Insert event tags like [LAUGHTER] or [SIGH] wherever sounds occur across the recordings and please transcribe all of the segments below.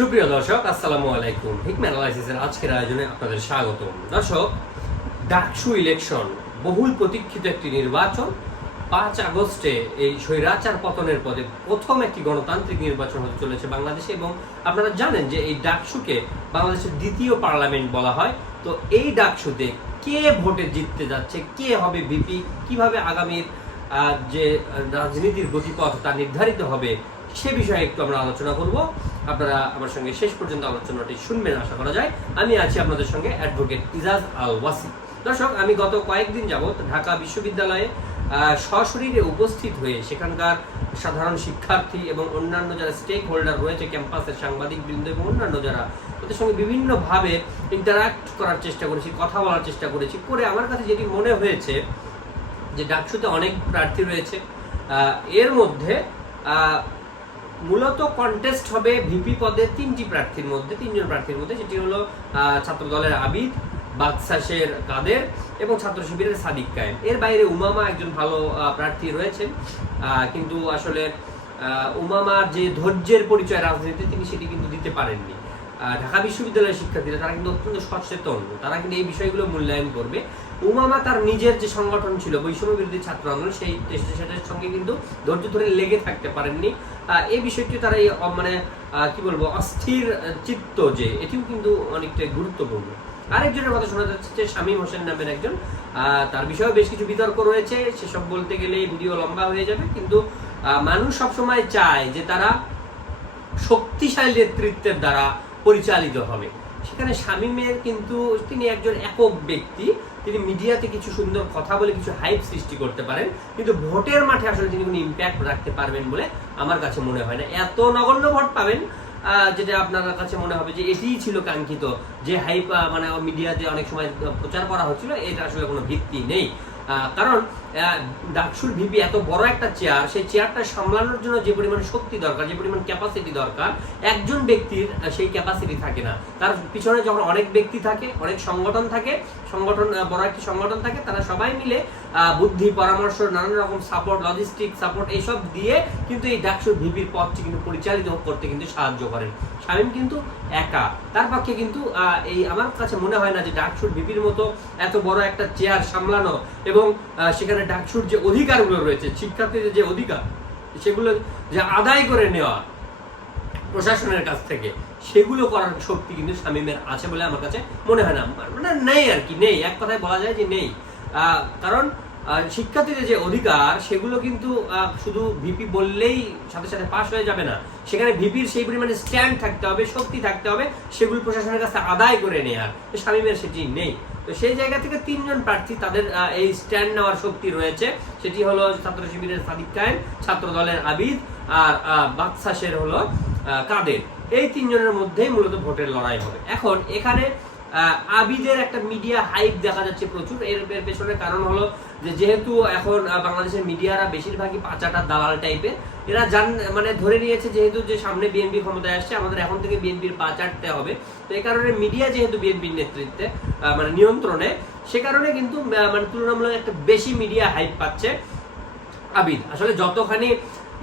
সুপ্রিয় দর্শক, আসসালামু আলাইকুম। হিকম্যান অ্যানালাইসিসের আজকের আয়োজনে আপনাদের স্বাগত দর্শক, ডাকসু ইলেকশন, বহুল প্রতীক্ষিত একটি নির্বাচন। পাঁচ আগস্টে এই স্বৈরাচার পতনের পদে প্রথম একটি গণতান্ত্রিক নির্বাচন হতে চলেছে বাংলাদেশে এবং আপনারা জানেন যে এই ডাকসুকে বাংলাদেশের দ্বিতীয় পার্লামেন্ট বলা হয়। তো এই ডাকসুতে কে ভোটে জিততে যাচ্ছে, কে হবে বিপি কীভাবে আগামীর যে রাজনীতির গতিপথ তা নির্ধারিত হবে সে বিষয়ে একটু আমরা আলোচনা করব। আপনারা আমার সঙ্গে শেষ পর্যন্ত আলোচনাটি শুনবেন, আশা করা যায়। আমি আছি আপনাদের সঙ্গে অ্যাডভোকেট ইজাজ আল ওয়াসি। দর্শক, আমি গত কয়েকদিন যাবত ঢাকা বিশ্ববিদ্যালয়ে সশরীরে উপস্থিত হয়ে সেখানকার সাধারণ শিক্ষার্থী এবং অন্যান্য যারা স্টেক হোল্ডার রয়েছে, ক্যাম্পাসের সাংবাদিক বৃন্দ এবং অন্যান্য যারা ওদের সঙ্গে বিভিন্নভাবে ইন্টারাক্ট করার চেষ্টা করেছি, কথা বলার চেষ্টা করেছি, করে আমার কাছে যেটি মনে হয়েছে যে ডাকসুতে অনেক প্রার্থী রয়েছে। এর মধ্যে মূলত কন্টেস্ট হবে ভিপি পদে তিনটি প্রার্থীর মধ্যে, তিনজন প্রার্থীর মধ্যে। সেটি হলো ছাত্র দলের আবিদ বাদশাসের কাদের এবং ছাত্র শিবিরের সাদিক কায়েম। এর বাইরে উমামা একজন ভালো প্রার্থী রয়েছেন। কিন্তু আসলে উমামার যে ধৈর্যের পরিচয় রাজনীতিতে তিনি সেটি কিন্তু দিতে পারেননি। ঢাকা বিশ্ববিদ্যালয়ের শিক্ষার্থীরা, তারা কিন্তু অত্যন্ত সচেতন। তারা কিন্তু এই বিষয়গুলো মূল্যায়ন করবে। উমামা তার নিজের যে সংগঠন ছিল, বৈষম্য বিরোধী ছাত্র আন্দোলন, সেই সেটার সঙ্গে কিন্তু ধৈর্য ধরে লেগে থাকতে পারেননি। এই বিষয়টি তারা এই মানে কি বলব, অস্থির চিত্ত যে, এটিও কিন্তু অনেকটাই গুরুত্বপূর্ণ। আরেকজনের কথা শোনা যাচ্ছে যে শামীম হোসেন নামের একজন তার বিষয়ে বেশ কিছু বিতর্ক রয়েছে। সেসব বলতে গেলে ভিডিও লম্বা হয়ে যাবে, কিন্তু মানুষ সবসময় চায় যে তারা শক্তিশালী নেতৃত্বের দ্বারা পরিচালিত হবে। সেখানে শামীমের কিন্তু তিনি একজন একক ব্যক্তি। তিনি মিডিয়াতে কিছু সুন্দর কথা বলে কিছু হাইপ সৃষ্টি করতে পারেন। কিন্তু ভোটের মাঠে আসলে তিনি কোনো ইম্প্যাক্ট রাখতে পারবেন বলে আমার কাছে মনে হয় না। এত নগণ্য ভোট পাবেন যেটা আপনার কাছে মনে হবে যে এটিই ছিল কাঙ্ক্ষিত। যে হাইপ মানে মিডিয়াতে অনেক সময় প্রচার করা হচ্ছিল, এটা আসলে কোনো ভিত্তি নেই। কারণ ডাকসুর ভিপি এত বড় একটা চেয়ার সেই চেয়ারটা সামলানোর জন্য যে পরিমাণ শক্তি দরকার, যে পরিমাণ ক্যাপাসিটি দরকার, একজন ব্যক্তির সেই ক্যাপাসিটি থাকে না। তার পিছনে যখন অনেক ব্যক্তি থাকে, অনেক সংগঠন থাকে, সংগঠন বড় একটি সংগঠন থাকে, তারা সবাই মিলে বুদ্ধি, পরামর্শ, নানান রকম সাপোর্ট লজিস্টিক সাপোর্ট এইসব দিয়ে কিন্তু এই ডাকসুর ভিপির পথটি কিন্তু পরিচালিত করতে কিন্তু সাহায্য করেন শামীম কিন্তু একা। তার পক্ষে কিন্তু এই আমার কাছে মনে হয় না যে ডাকসুর ভিপির মতো এত বড় একটা চেয়ার সামলানো এবং সেখানে ডাকসুর যে অধিকারগুলো রয়েছে, শিক্ষার্থীদের যে অধিকার, সেগুলো যে আদায় করে নেওয়া প্রশাসনের কাছ থেকে, সেগুলো করার শক্তি কিন্তু শামীমের আছে বলে আমার কাছে মনে হয় না। মানে নেই আর কি, নেই। এক কথায় বলা যায় যে নেই। কারণ শিক্ষার্থীদের যে অধিকার, সেগুলো কিন্তু শুধু ভিপি বললেই সাথে সাথে পাশ হয়ে যাবে না। সেখানে ভিপির সেই পরিমাণে স্ট্যান্ড থাকতে হবে, শক্তি থাকতে হবে, সেগুলো প্রশাসনের কাছে আদায় করে নেওয়ার তো শামীমের সেটি নেই। তো সেই জায়গা থেকে তিনজন প্রার্থী তাদের এই স্ট্যান্ড নেওয়ার শক্তি রয়েছে। সেটি হলো ছাত্র শিবিরের সাদিক কায়েম, ছাত্র দলের আবিদ, আর বাদশাসের হলো কাদের। এই তিনজনের মধ্যেই মূলত ভোটের লড়াই হবে। এখন এখানে আবিদের একটা মিডিয়া হাইপ দেখা যাচ্ছে প্রচুর। এর এর পেছনে কারণ হলো যে যেহেতু এখন বাংলাদেশের মিডিয়ারা বেশিরভাগই পাচাটা দালাল টাইপের এরা। জান মানে ধরে নিয়েছে যেহেতু যে সামনে বিএনপি ক্ষমতায় আসছে, আমাদের এখন থেকে বিএনপির পা চাটতে হবে। তো এই কারণে মিডিয়া যেহেতু বিএনপির নেতৃত্বে মানে নিয়ন্ত্রণে, সে কারণে কিন্তু মানে তুলনামূলক একটা বেশি মিডিয়া হাইপ পাচ্ছে আবিদ। আসলে যতখানি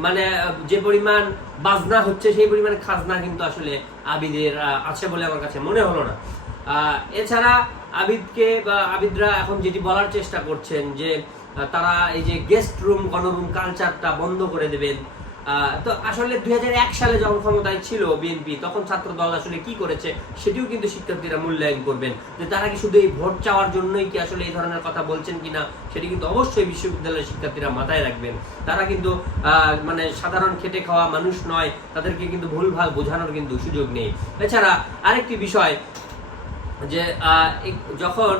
মানে যে পরিমাণ বাজনা হচ্ছে, সেই পরিমাণ খাজনা কিন্তু আসলে আবিদের আছে বলে আমার কাছে মনে হলো না। এছাড়া আবিদকে বা আবিদরা এখন যেটি বলার চেষ্টা করছেন যে তারা এই যে গেস্ট রুম গণরুম কালচারটা বন্ধ করে দেবেন। তো আসলে দুই হাজার এক সালে যখন ক্ষমতায় ছিল বিএনপি, তখন ছাত্র দল আসলে কি করেছে সেটিও কিন্তু শিক্ষার্থীরা মূল্যায়ন করবেন। যে তারা কি শুধু এই ভোট চাওয়ার জন্যই কি আসলে এই ধরনের কথা বলছেন কিনা, সেটি কিন্তু অবশ্যই বিশ্ববিদ্যালয়ের শিক্ষার্থীরা মাথায় রাখবেন। তারা কিন্তু মানে সাধারণ খেটে খাওয়া মানুষ নয়, তাদেরকে কিন্তু ভুলভাল বোঝানোর কিন্তু সুযোগ নেই। এছাড়া আরেকটি বিষয় যে যখন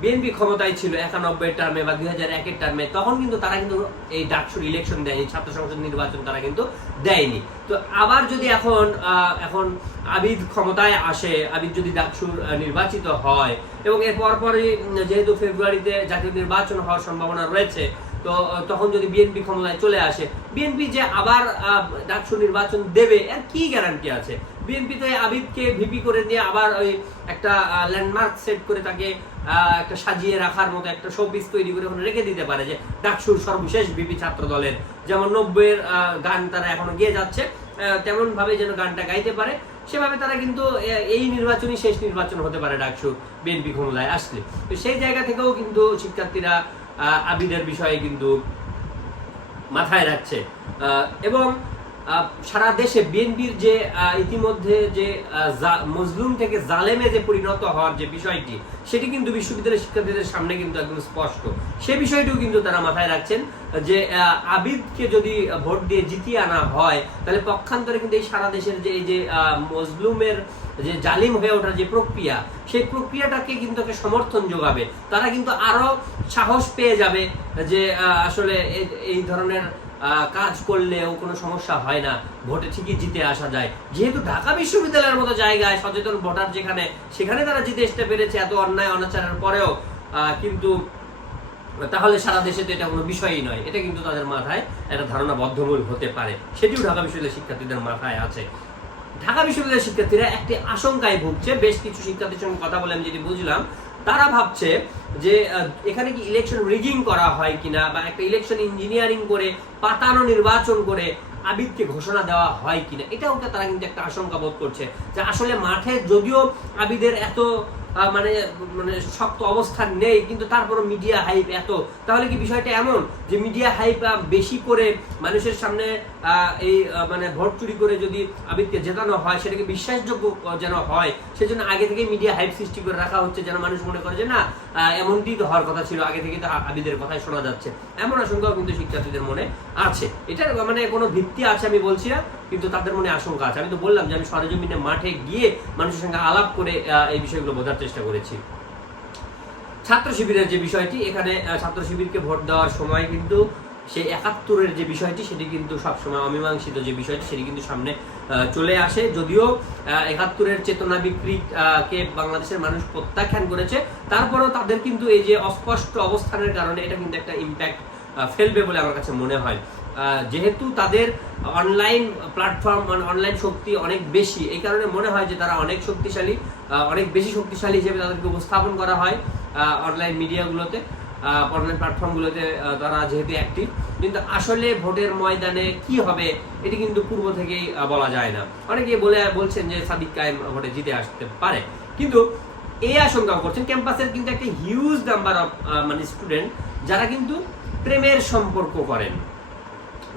বিএনপি ক্ষমতায় ছিল একানব্বই টার্মে বা দুই হাজার একের টার্মে তখন কিন্তু তারা কিন্তু এই ডাকসুর ইলেকশন দেয়নি ছাত্র সংসদ নির্বাচন তারা কিন্তু দেয়নি। তো আবার যদি এখন এখন আবিদ ক্ষমতায় আসে আবিদ যদি ডাকসুর নির্বাচিত হয় এবং এর পরপরই যেহেতু ফেব্রুয়ারিতে জাতীয় নির্বাচন হওয়ার সম্ভাবনা রয়েছে তো তখন যদি বিএনপি ক্ষমতায় চলে আসে বিএনপি যে আবার আহ, ডাকসু নির্বাচন দেবে এর কি গ্যারান্টি আছে? বিএনপি তো আবিদকে ভিপি করে দিয়ে আবার ওই একটা ল্যান্ডমার্ক সেট করে তাকে একটা সাজিয়ে রাখার মতো একটা শোপিস তৈরি করে ওখানে রেখে দিতে পারে যে ডাকসুর সর্বশেষ ভিপি ছাত্র দলের। যেমন নব্বইয়ের গান তারা এখনও গিয়ে যাচ্ছে তেমন ভাবে যেন গানটা গাইতে পারে। সেভাবে তারা কিন্তু এই নির্বাচনই শেষ নির্বাচন হতে পারে ডাকসু বিএনপি ক্ষমতায় আসলে। সেই জায়গা থেকেও কিন্তু শিক্ষার্থীরা আবিদের বিষয়ে কিন্তু মাথায় রাখছে। এবং সারা দেশে বিএনপির যে ইতিমধ্যে যে মজলুম থেকে জালেমে যে পরিণত হওয়ার যে বিষয়টি, সেটি কিন্তু বিশ্ববিদ্যালয়ের শিক্ষার্থীদের সামনে কিন্তু একদম স্পষ্ট। সে বিষয়টিও কিন্তু তারা মাথায় রাখছেন যে আবিদকে যদি ভোট দিয়ে জিতিয়ে আনা হয়, তাহলে পক্ষান্তরে কিন্তু এই সারা দেশের যে, এই যে মজলুমের যে জালিম হয়ে ওঠার যে প্রক্রিয়া, সেই প্রক্রিয়াটাকে কিন্তু সমর্থন যোগাবে। তারা কিন্তু আরও সাহস পেয়ে যাবে যে আসলে এই- ধরনের কাজ করলেও কোনো সমস্যা হয় না। ভোটে ঠিকই জিতে আসা যায়। যেহেতু ঢাকা বিশ্ববিদ্যালয়ের মতো জায়গায় সচেতন ভোটার যেখানে, সেখানে তারা জিতে আসতে পেরেছে এত অন্যায় অনাচারের পরেও। কিন্তু তাহলে সারা দেশে তো এটা কোনো বিষয়ই নয়। এটা কিন্তু তাদের মাথায় একটা ধারণা বদ্ধমূল হতে পারে। সেটিও ঢাকা বিশ্ববিদ্যালয়ের শিক্ষার্থীদের মাথায় আছে। ঢাকা বিশ্ববিদ্যালয়ের শিক্ষার্থীরা একটি আশঙ্কায় ভুগছে। বেশ কিছু শিক্ষার্থীর সঙ্গে কথা বলে আমি যেটি বুঝলাম তারা ভাবছে যে এখানে কি ইলেকশন রিগিং করা হয় কিনা বা একটা ইলেকশন ইঞ্জিনিয়ারিং করে পাতানো নির্বাচন করে আবিদকে ঘোষণা দেওয়া হয় কিনা, এটাও তারা কিন্তু একটা আশঙ্কা বোধ করছে যে আসলে মাঠে যদিও আবিদের এত মানে মানে শক্ত অবস্থান নেই, কিন্তু তারপরও মিডিয়া হাইপ এত। তাহলে কি বিষয়টা এমন যে মিডিয়া হাইপ বেশি করে মানুষের সামনে এই মানে ভোট চুরি করে যদি আবিদকে জেতানো হয়, সেটাকে বিশ্বাসযোগ্য যেন হয়, সেজন্য আগে থেকে মিডিয়া হাইপ সৃষ্টি করে রাখা হচ্ছে, যেন মানুষ মনে করে যে, না এমনটি তো হওয়ার কথা ছিল, আগে থেকে তো আবিদের কথাই শোনা যাচ্ছে। এমন আশঙ্কাও কিন্তু শিক্ষার্থীদের মনে আছে। এটার মানে কোনো ভিত্তি আছে আমি বলছি না। কিন্তু তাদের মনে আশঙ্কা আছে। আমি তো বললাম যে আমি সরেজমিনে মাঠে গিয়ে মানুষের সঙ্গে আলাপ করে এই বিষয়গুলো বোঝার চেষ্টা করেছি। ছাত্র শিবিরের যে বিষয়টি এখানে ছাত্র শিবিরকে ভোট দেওয়ার সময় কিন্তু সেই একাত্তরের যে বিষয়টি সেটি কিন্তু সবসময় অমীমাংসিত যে বিষয়টি সেটি কিন্তু সামনে চলে আসে। যদিও একাত্তরের চেতনা বিকৃত আহ, কে বাংলাদেশের মানুষ প্রত্যাখ্যান করেছে তারপরেও তাদের কিন্তু এই যে অস্পষ্ট অবস্থানের কারণে এটা কিন্তু একটা ইম্প্যাক্ট ফেলবে বলে আমার কাছে মনে হয়। যেহেতু তাদের অনলাইন প্ল্যাটফর্ম মানে অনলাইন শক্তি অনেক বেশি, এই কারণে মনে হয় যে তারা অনেক শক্তিশালী অনেক বেশি শক্তিশালী হিসেবে তাদেরকে উপস্থাপন করা হয় অনলাইন মিডিয়াগুলোতে অনলাইন প্ল্যাটফর্মগুলোতে তারা যেহেতু অ্যাক্টিভ কিন্তু আসলে ভোটের ময়দানে কি হবে, এটি কিন্তু পূর্ব থেকেই বলা যায় না। অনেকে বলে, বলছেন যে সাদিক কায়েম ভোটে জিতে আসতে পারে। কিন্তু এই আশঙ্কা করছেন, ক্যাম্পাসের কিন্তু একটা হিউজ নাম্বার অফ মানে স্টুডেন্ট যারা কিন্তু প্রেমের সম্পর্ক করেন।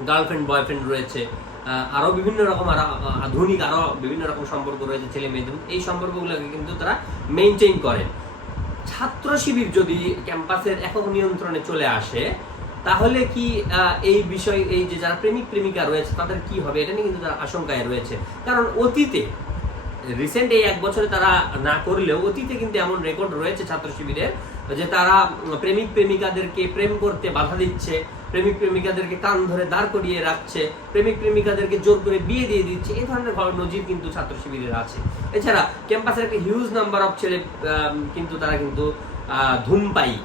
গার্লফ্রেন্ড বয়ফ্রেন্ড রয়েছে আহ, আরও বিভিন্ন রকম আরও আধুনিক আরও বিভিন্ন রকম সম্পর্ক রয়েছে ছেলে মেয়েদের এই সম্পর্কগুলোকে কিন্তু তারা মেনটেন করেন ছাত্র শিবির যদি ক্যাম্পাসের একক নিয়ন্ত্রণে চলে আসে তাহলে কি এই বিষয় এই যে যারা প্রেমিক প্রেমিকা রয়েছে তাদের কি হবে? এটা নিয়ে কিন্তু তারা আশঙ্কায় রয়েছে। কারণ অতীতে রিসেন্ট এই এক বছরে তারা না করলেও অতীতে কিন্তু এমন রেকর্ড রয়েছে ছাত্র শিবিরের যে তারা প্রেমিক প্রেমিকাদেরকে প্রেম করতে বাধা দিচ্ছে প্রেমিক প্রেমিকাদেরকে কান ধরে দাঁড় করিয়ে রাখছে প্রেমিক প্রেমিকাদেরকে জোর করে বিয়ে দিয়ে দিচ্ছে এই ধরনের ঘটনা নজির কিন্তু ছাত্র শিবিরের আছে। এছাড়া ক্যাম্পাসের একটা হিউজ নাম্বার অফ ছেলে কিন্তু তারা কিন্তু আহ, ধূমপায়ী।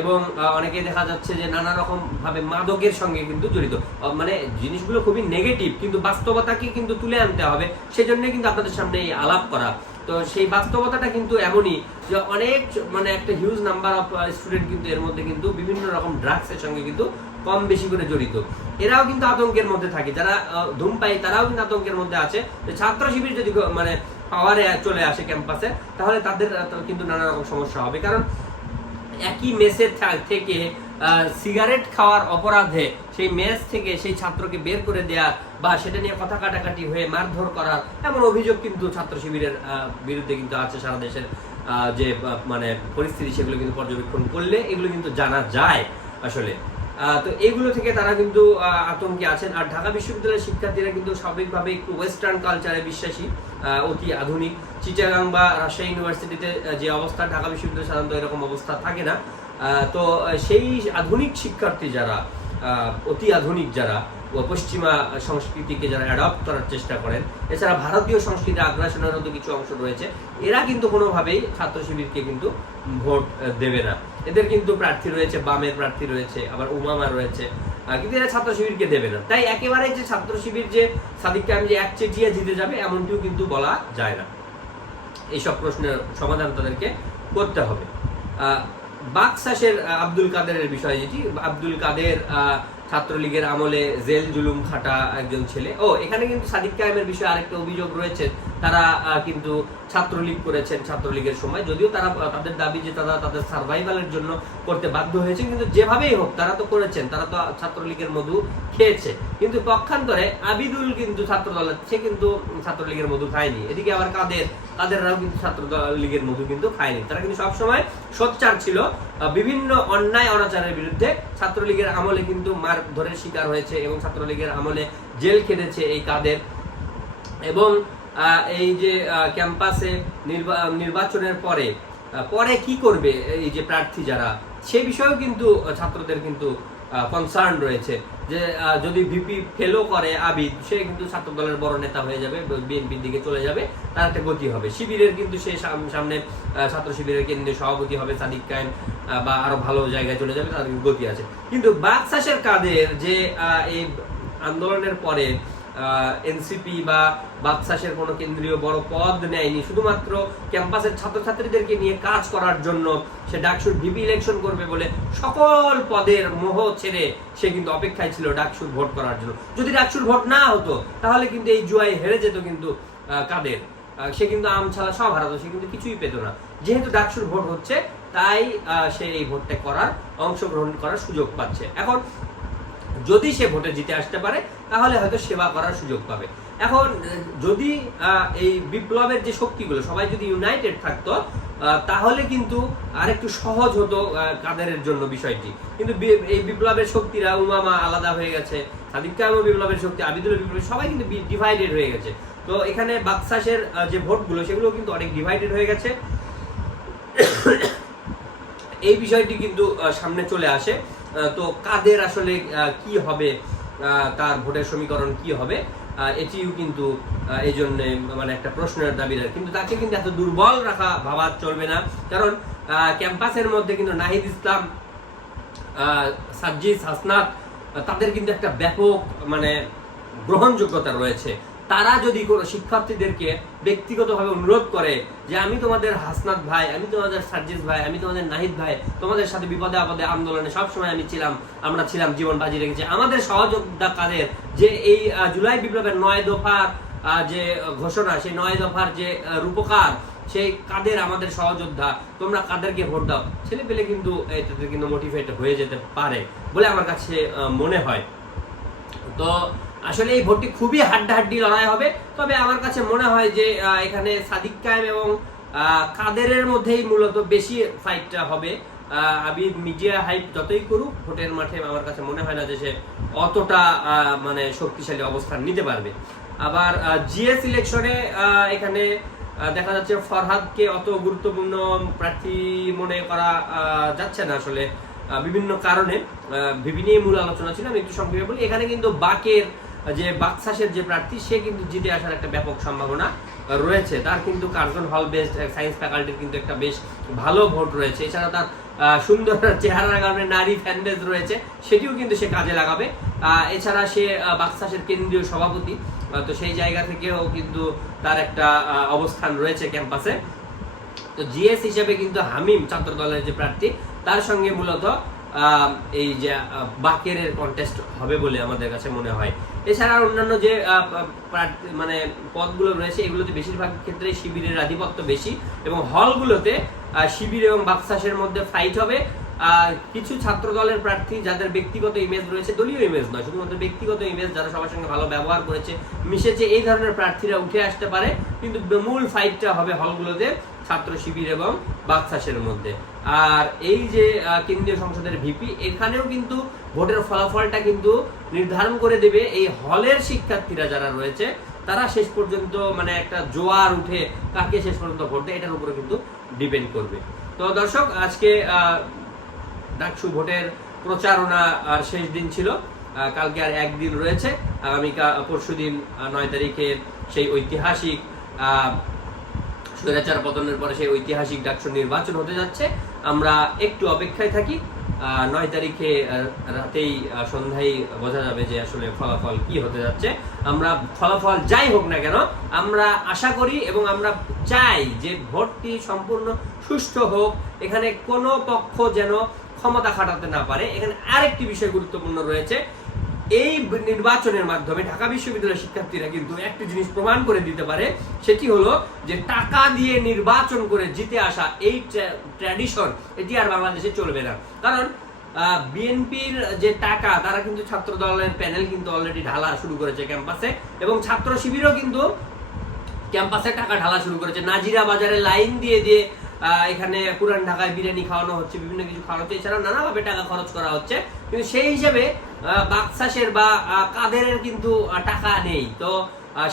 এবং অনেকে দেখা যাচ্ছে যে নানা রকম ভাবে মাদকের সঙ্গে কিন্তু জড়িত। মানে জিনিসগুলো খুবই নেগেটিভ কিন্তু বাস্তবতাকে কিন্তু তুলে আনতে হবে সেজন্য কিন্তু আপনাদের সামনে এই আলাপ করা। তো সেই বাস্তবতাটা কিন্তু এমনই যে অনেক মানে একটা হিউজ নাম্বার অফ স্টুডেন্ট কিন্তু এর মধ্যে কিন্তু বিভিন্ন রকম ড্রাগসের সঙ্গে কিন্তু কম বেশি করে জড়িত। এরাও কিন্তু আতঙ্কের মধ্যে থাকে। যারা আহ, ধূমপায়ী তারাও কিন্তু আতঙ্কের মধ্যে আছে। ছাত্র শিবির যদি মানে পাওয়ারে চলে আসে ক্যাম্পাসে তাহলে তাদের কিন্তু নানা রকম সমস্যা হবে। কারণ একই মেসের থেকে সিগারেট খাওয়ার অপরাধে সেই মেস থেকে সেই ছাত্রকে বের করে দেয়া বা সেটা নিয়ে কথা কাটাকাটি হয়ে মারধর করার এমন অভিযোগ কিন্তু ছাত্র শিবিরের বিরুদ্ধে কিন্তু আছে সারা দেশের যে মানে পরিস্থিতি সেগুলো কিন্তু পর্যবেক্ষণ করলে এগুলো কিন্তু জানা যায় আসলে। তো এগুলো থেকে তারা কিন্তু আতঙ্কে আছেন। আর ঢাকা বিশ্ববিদ্যালয়ের শিক্ষার্থীরা কিন্তু স্বাভাবিকভাবে একটু ওয়েস্টার্ন কালচারে বিশ্বাসী অতি আধুনিক। চিটাগাং বা রাজশাহী ইউনিভার্সিটিতে যে অবস্থা, ঢাকা বিশ্ববিদ্যালয়ে সাধারণত এরকম অবস্থা থাকে না। তো সেই আধুনিক শিক্ষার্থী যারা অতি আধুনিক যারা পশ্চিমা সংস্কৃতিকে যারা অ্যাডপ্ট করার চেষ্টা করেন এছাড়া ভারতীয় সংস্কৃতি আগ্রাসনের মতো কিছু অংশ রয়েছে এরা কিন্তু কোনোভাবেই ছাত্র শিবিরকে কিন্তু ভোট দেবে না। এদের কিন্তু প্রার্থী রয়েছে বামের প্রার্থী রয়েছে আবার উমামা রয়েছে কিন্তু এরা ছাত্র শিবিরকে দেবে না। তাই একেবারে যে ছাত্র শিবির যে সাদিককে আমি যে একচেটিয়া জিতে যাবে এমনটিও কিন্তু বলা যায় না। এইসব প্রশ্নের সমাধান তাদেরকে করতে হবে। বাকশাসের আব্দুল কাদেরের বিষয় যেটি আব্দুল কাদের আহ, ছাত্রলীগের আমলে জেল জুলুম খাটা একজন ছেলে। ও, এখানে কিন্তু সাদিক কায়েমের বিষয়ে আরেকটা অভিযোগ রয়েছে। তারা কিন্তু ছাত্রলীগ করেছেন ছাত্রলীগের সময়। যদিও তারা তাদের দাবি যে তারা তাদের সার্ভাইভালের জন্য করতে বাধ্য হয়েছে, কিন্তু যেভাবেই হোক তারা তো করেছেন, তারা তো ছাত্রলীগের মধু খেয়েছে। কিন্তু পক্ষান্তরে আবিদুল কিন্তু ছাত্র দলের সে কিন্তু ছাত্রলীগের মধু খায়নি। এদিকে আবার কাদের, কাদেররাও কিন্তু ছাত্র লীগের মধু কিন্তু খায়নি। তারা কিন্তু সবসময় সোচ্চার ছিল। বিভিন্ন অন্যায় অনাচারের বিরুদ্ধে ছাত্রলীগের আমলে কিন্তু মার ধরে শিকার হয়েছে এবং ছাত্রলীগের আমলে জেল খেটেছে এই কাদের। এবং এই যে ক্যাম্পাসে নির্বা- নির্বাচনের পরে পরে কি করবে এই যে প্রার্থী যারা, সে বিষয়েও কিন্তু ছাত্রদের কিন্তু কনসার্ন রয়েছে যে যদি ভিপি ফেলও করে আবিদ, সে কিন্তু ছাত্র দলের বড় নেতা হয়ে যাবে বিএনপির দিকে চলে যাবে, তার একটা গতি হবে। শিবিরের কিন্তু সে সাম- সামনে ছাত্র শিবিরের কেন্দ্রীয় সভাপতি হবে সাদিক কায়েম বা আরও ভালো জায়গায় চলে যাবে তাদের গতি আছে। কিন্তু বাদশাসের কাদের যে এই আন্দোলনের পরে এনসিপি বা বাদশাসের কোনো কেন্দ্রীয় বড় পদ নেয়নি। শুধুমাত্র ক্যাম্পাসের ছাত্রছাত্রীদেরকে নিয়ে কাজ করার জন্য সে ডাকসুর ভিপি ইলেকশন করবে বলে সকল পদের মোহ ছেড়ে সে কিন্তু অপেক্ষায় ছিল ডাকসুর ভোট করার জন্য। যদি ডাকসুর ভোট না হতো, তাহলে কিন্তু এই জুয়ায় হেরে যেত কিন্তু কাদের? সে কিন্তু আম সব হারাতো, সে কিন্তু কিছুই পেত না। যেহেতু ডাকসুর ভোট হচ্ছে, তাই সে এই ভোটটা করার, অংশগ্রহণ করার সুযোগ পাচ্ছে। এখন, যদি সে ভোটে জিতে আসতে পারে তাহলে হয়তো সেবা করার সুযোগ পাবে। এখন, যদি এই বিপ্লবের যে শক্তিগুলো, সবাই যদি ইউনাইটেড থাকতো তাহলে কিন্তু আরেকটু সহজ হতো কাদেরের জন্য বিষয়টি। কিন্তু এই বিপ্লবের শক্তিরা উমামা আলাদা হয়ে গেছে, সাদিক কায়ামও বিপ্লবের শক্তি আবিদুল বিপ্লবের, সবাই কিন্তু ডিভাইডেড হয়ে গেছে। তো এখানে বাকসাসের যে ভোটগুলো সেগুলো কিন্তু অনেক ডিভাইডেড হয়ে গেছে। এই বিষয়টি কিন্তু সামনে চলে আসে। তো কাদের আসলে কি হবে তার ভোটের সমীকরণ কি হবে? এটিও কিন্তু এই জন্য মানে একটা প্রশ্নের দাবি রাখে। কিন্তু তাকে কিন্তু এত দুর্বল রাখা ভাবা চলবে না। কারণ ক্যাম্পাসের মধ্যে কিন্তু নাহিদ ইসলাম সাজ্জিদ, হাসনাত, তাদের কিন্তু একটা ব্যাপক মানে গ্রহণযোগ্যতা রয়েছে। তারা যদি কোনো শিক্ষার্থীদেরকে ব্যক্তিগতভাবে অনুরোধ করে যে আমি তোমাদের হাসনাত ভাই, আমি তোমাদের সার্জিস ভাই, আমি তোমাদের নাহিদ ভাই, তোমাদের সাথে বিপদে আপদে আন্দোলনে সবসময় আমি ছিলাম, আমরা ছিলাম, জীবন বাজি রেখেছি, আমাদের সহযোগিতা কাদের যে এই জুলাই বিপ্লবের নয় দফার যে ঘোষণা, সেই নয় দফার যে রূপকার, সেই কাদের আমাদের সহযোদ্ধা, তোমরা কাদেরকে ভোট দাও? ছেলে পেলে কিন্তু কিন্তু মোটিভেট হয়ে যেতে পারে বলে আমার কাছে মনে হয়। তো আসলে এই ভোটটি খুবই হাড্ডাহাড্ডি লড়াই হবে। তবে আমার কাছে মনে হয় যে এখানে সাদিক কায়েম এবং কাদেরের মধ্যেই মূলত বেশি ফাইটটা হবে। আবিদ মিডিয়া হাইপ যতই করুক, ভোটের মাঠে আমার কাছে মনে হয় না যে সে অতটা মানে শক্তিশালী অবস্থান নিতে পারবে। আবার জিএস ইলেকশনে এখানে দেখা যাচ্ছে ফরহাদকে অত গুরুত্বপূর্ণ প্রার্থী মনে করা যাচ্ছে না আসলে বিভিন্ন কারণে। বিভিন্ন মূল আলোচনা ছিল, আমি একটু সংক্ষেপে বলি। এখানে কিন্তু বাকের যে বাকসাসের যে প্রার্থী, সে কিন্তু জিতে আসার একটা ব্যাপক সম্ভাবনা রয়েছে। তার কিন্তু কার্জন হল বেসড সায়েন্স ফ্যাকাল্টির কিন্তু একটা বেশ ভালো ভোট রয়েছে। এছাড়া তার সুন্দর [LAUGHS] চেহারার কারণে নারী ফ্যান বেস রয়েছে, সেটিও কিন্তু সে কাজে লাগাবে। এছাড়া সে বাকসাসের কেন্দ্রীয় সভাপতি তো সেই জায়গা থেকেও কিন্তু তার একটা অবস্থান রয়েছে ক্যাম্পাসে। তো জিএস হিসেবে কিন্তু হামিম ছাত্র দলের যে প্রার্থী, তার সঙ্গে মূলত এই যে বাকেরের কন্টেস্ট হবে বলে আমাদের কাছে মনে হয়। এছাড়া অন্যান্য যে মানে পদগুলো রয়েছে, এগুলোতে বেশিরভাগ ক্ষেত্রে শিবিরের আধিপত্য বেশি এবং হলগুলোতে শিবির এবং বাকসাসের মধ্যে ফাইট হবে। কিছু ছাত্র দলের প্রার্থী যাদের ব্যক্তিগত ইমেজ রয়েছে, দলীয় ইমেজ নয়, শুধুমাত্র ব্যক্তিগত ইমেজ যারা সবার সঙ্গে ভালো ব্যবহার করেছে, মিশেছে, এই ধরনের প্রার্থীরা উঠে আসতে পারে। কিন্তু মূল ফাইটটা হবে হলগুলোতে। ছাত্র শিবির এবং বাকসাসের মধ্যে। আর এই যে কেন্দ্রীয় সংসদের ভিপি, এখানেও কিন্তু ভোটের ফলাফলটা কিন্তু নির্ধারণ করে দেবে এই হলের শিক্ষার্থীরা যারা রয়েছে, তারা শেষ পর্যন্ত মানে একটা জোয়ার উঠে কাকে শেষ পর্যন্ত ভোট দেয়, এটার উপরে কিন্তু ডিপেন্ড করবে। তো দর্শক, আজকে ডাকসু ভোটের প্রচারণা আর শেষ দিন ছিল। কালকে আর একদিন রয়েছে। আগামীকাল পরশু দিন নয় তারিখে সেই ঐতিহাসিক স্বৈরাচার পতনের পরে সেই ঐতিহাসিক ডাকসু নির্বাচন হতে যাচ্ছে। আমরা একটু অপেক্ষায় থাকি। নয় তারিখে রাতেই সন্ধ্যায় বোঝা যাবে যে আসলে ফলাফল কি হতে যাচ্ছে। আমরা ফলাফল যাই হোক না কেন, আমরা আশা করি এবং আমরা চাই যে ভোটটি সম্পূর্ণ সুষ্ঠু হোক। এখানে কোনো পক্ষ যেন ক্ষমতা খাটাতে না পারে। এখানে আরেকটি বিষয় গুরুত্বপূর্ণ রয়েছে। এই নির্বাচনের মাধ্যমে ঢাকা বিশ্ববিদ্যালয়ের শিক্ষার্থীরা কিন্তু একটি জিনিস প্রমাণ করে দিতে পারে, সেটি হলো যে টাকা দিয়ে নির্বাচন করে জিতে আসা এই ট্র্যাডিশন এটি আর বাংলাদেশে চলবে না। কারণ বিএনপির যে টাকা, তারা কিন্তু ছাত্র দলের প্যানেল কিন্তু অলরেডি ঢালা শুরু করেছে ক্যাম্পাসে এবং ছাত্র শিবিরও কিন্তু ক্যাম্পাসে টাকা ঢালা শুরু করেছে। নাজিরা বাজারে লাইন দিয়ে দিয়ে এখানে পুরান ঢাকায় বিরিয়ানি খাওয়ানো হচ্ছে, বিভিন্ন কিছু খাওয়ানো হচ্ছে। এছাড়া নানাভাবে টাকা খরচ করা হচ্ছে। কিন্তু সেই হিসেবে বাকসাসের বা কাদেরের কিন্তু টাকা নেই। তো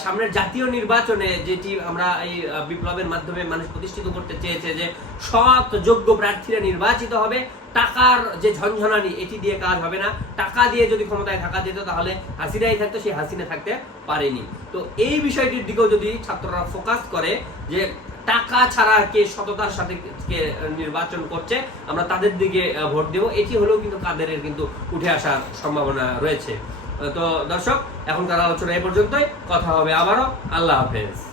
সামনের জাতীয় নির্বাচনে যেটি আমরা এই বিপ্লবের মাধ্যমে মানুষ প্রতিষ্ঠিত করতে চেয়েছে যে, সৎ, যোগ্য প্রার্থীরা নির্বাচিত হবে, টাকার যে ঝনঝনানি, এটি দিয়ে কাজ হবে না। টাকা দিয়ে যদি ক্ষমতায় থাকা যেত, তাহলে হাসিনাই থাকতো সেই হাসিনা থাকতে পারেনি। তো এই বিষয়টির দিকেও যদি ছাত্ররা ফোকাস করে যে টাকা ছাড়া কে সততার সাথে কে নির্বাচন করছে, আমরা তাদের দিকে ভোট দেব। এটি হলেও কিন্তু কাদেরের কিন্তু উঠে আসার সম্ভাবনা রয়েছে। তো দর্শক এখনকার আলোচনা এ পর্যন্তই। কথা হবে আবারও। আল্লাহ হাফেজ।